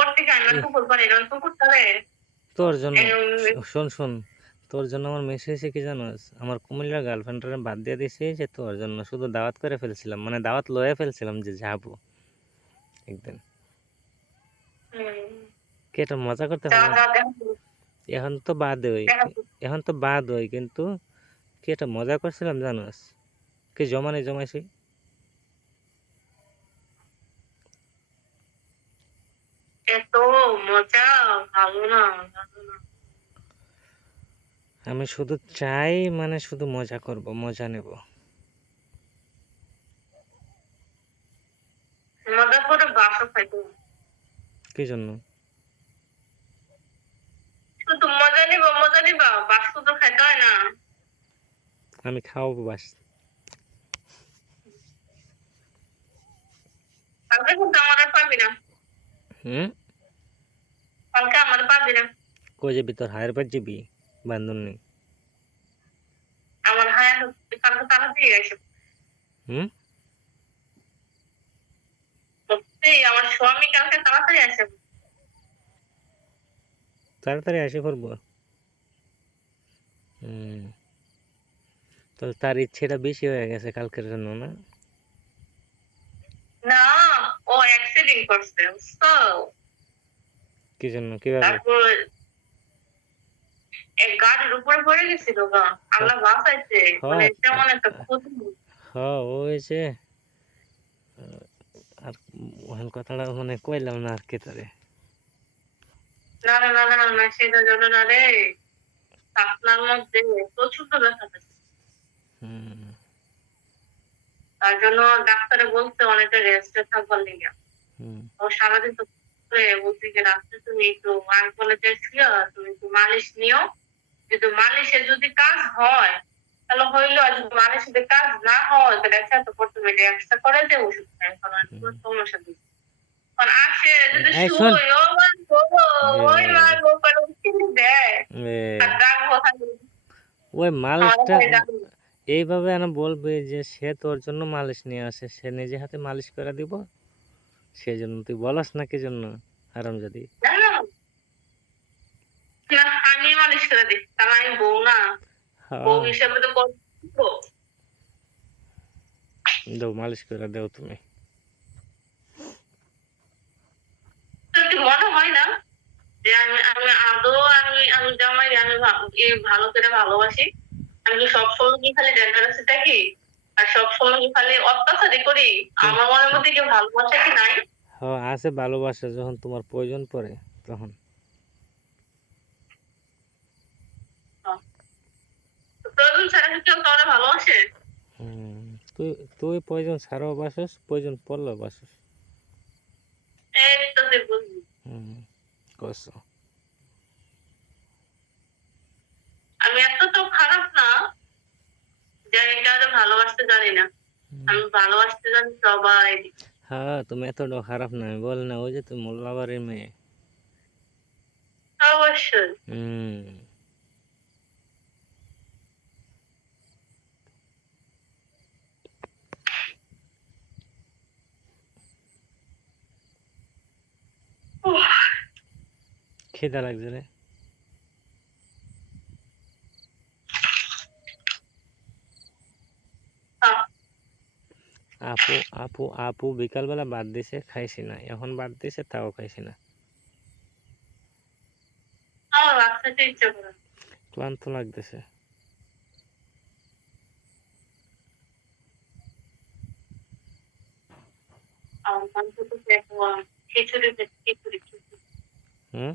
করতে চাই না পানি না তলে তোর জন্য শোন শোন তোর জন্য আমার মেসে হয়েছে কি জানোস আমার কুমিল্লার গার্লফ্রেন্ডের বাদ দিয়ে দিয়েছি যে তোর জন্য শুধু দাওয়াত করে ফেলছিলাম মানে দাওয়াত লয়ে ফেলছিলাম যে যাব একদিন। হুম, কি এটা মজা করতে দেখো এখন তো বাদ ওই এখন তো বাদ ওই কিন্তু কি এটা মজা করছিলাম জানোস? কি জমানি জমাইছি? এত মজা ভালো না আমি শুধু চাই মানে শুধু মজা করব মজা নেব। মজা করে কি জন্য? শুধু মজা নিবা মজা নিবা বাস তো খাইতে হয় না। আমি খাওয়াবো বাস। কালকে কিন্তু আমার আর পাবি না। হুম? কালকে আমার পাবি না কই যাবি তোর হায়ের পার যাবি বান্ধন নেই আমার হায়া হচ্ছে কালকে তাড়াতাড়ি আসে হুম সত্যি আমার স্বামী কালকে তাড়াতাড়ি আসে তাড়াতাড়ি আসে করব হুম তাহলে তার ইচ্ছেটা বেশি হয়ে গেছে কালকের জন্য না না ও অ্যাক্সিডেন্ট করছে কি জন্য? কীভাবে? এক গাড়ির উপরে পড়ে গেছিল গা। আল্লাহ বাঁচাইছে। মানে হ্যাঁ। তেমন একটা ক্ষতি হ্যাঁ যে আর ওখান কথাটা মানে কইলাম না আর কি তারে। না না না না না, সেটা জন্য না রে। আপনার মধ্যে প্রচণ্ড ব্যথা তার জন্য ডাক্তারে বলছে অনেকটা রেস্টে থাকবার লেগে। ও সারাদিন তো করে বলছি যে রাত্রে তুমি একটু আর যে শুয়ে তুমি একটু মালিশ নিও। কিন্তু মালিশে যদি কাজ হয় তাহলে হইল আর যদি মালিশে যদি কাজ না হয় তাহলে একটা তো প্রথমে এক্সট্রা করে যে ওষুধ খায়। কারণ সমস্যা আসে যদি ও ওই দেয়। আর ডাক ওই মালিশটা এইভাবে বলবে যে সে তোর জন্য মালিশ নিয়ে আসে। সে নিজে হাতে মালিশ করে দিব। সেই জন্য তুই বলস না কি জন্য আরাম যদি দেও মালিশ করে দেও তুমি। কি মনে হয় না যে আমি আমি আদৌ আমি আমি জামাই আমি ভালো করে ভালোবাসি। আমি সবসময় কি খালি ডেন্টারাসি থাকি? আর সবসময় খালি অত্যাচারই করি? আমার মনের মধ্যে কি ভালোবাসা কি নাই? হ্যাঁ আছে ভালোবাসা যখন তোমার প্রয়োজন পড়ে তখন। প্রয়োজন ছাড়া কেউ কাউরে ভালোবাসে? তুই তুই প্রয়োজন ছাড়াও বাসস প্রয়োজন পড়লেও বাসস। আমি এত তো খারাপ না যে আমি কাউরে ভালোবাসতে জানি না। আমি ভালোবাসতে জানি সবাই। হ্যাঁ তুমি এতটাও খারাপ না বল না ওই যে তুমি মোল্লাবাড়ির মেয়ে। অবশ্যই। হুম। খিদা লাগছে রে। আপু আপু আপু বিকালবেলা বাদ দিছে খাইছি না। এখন বাদ দিছে তাও খাইছি না। করে ক্লান্ত লাগতেছে। হুম?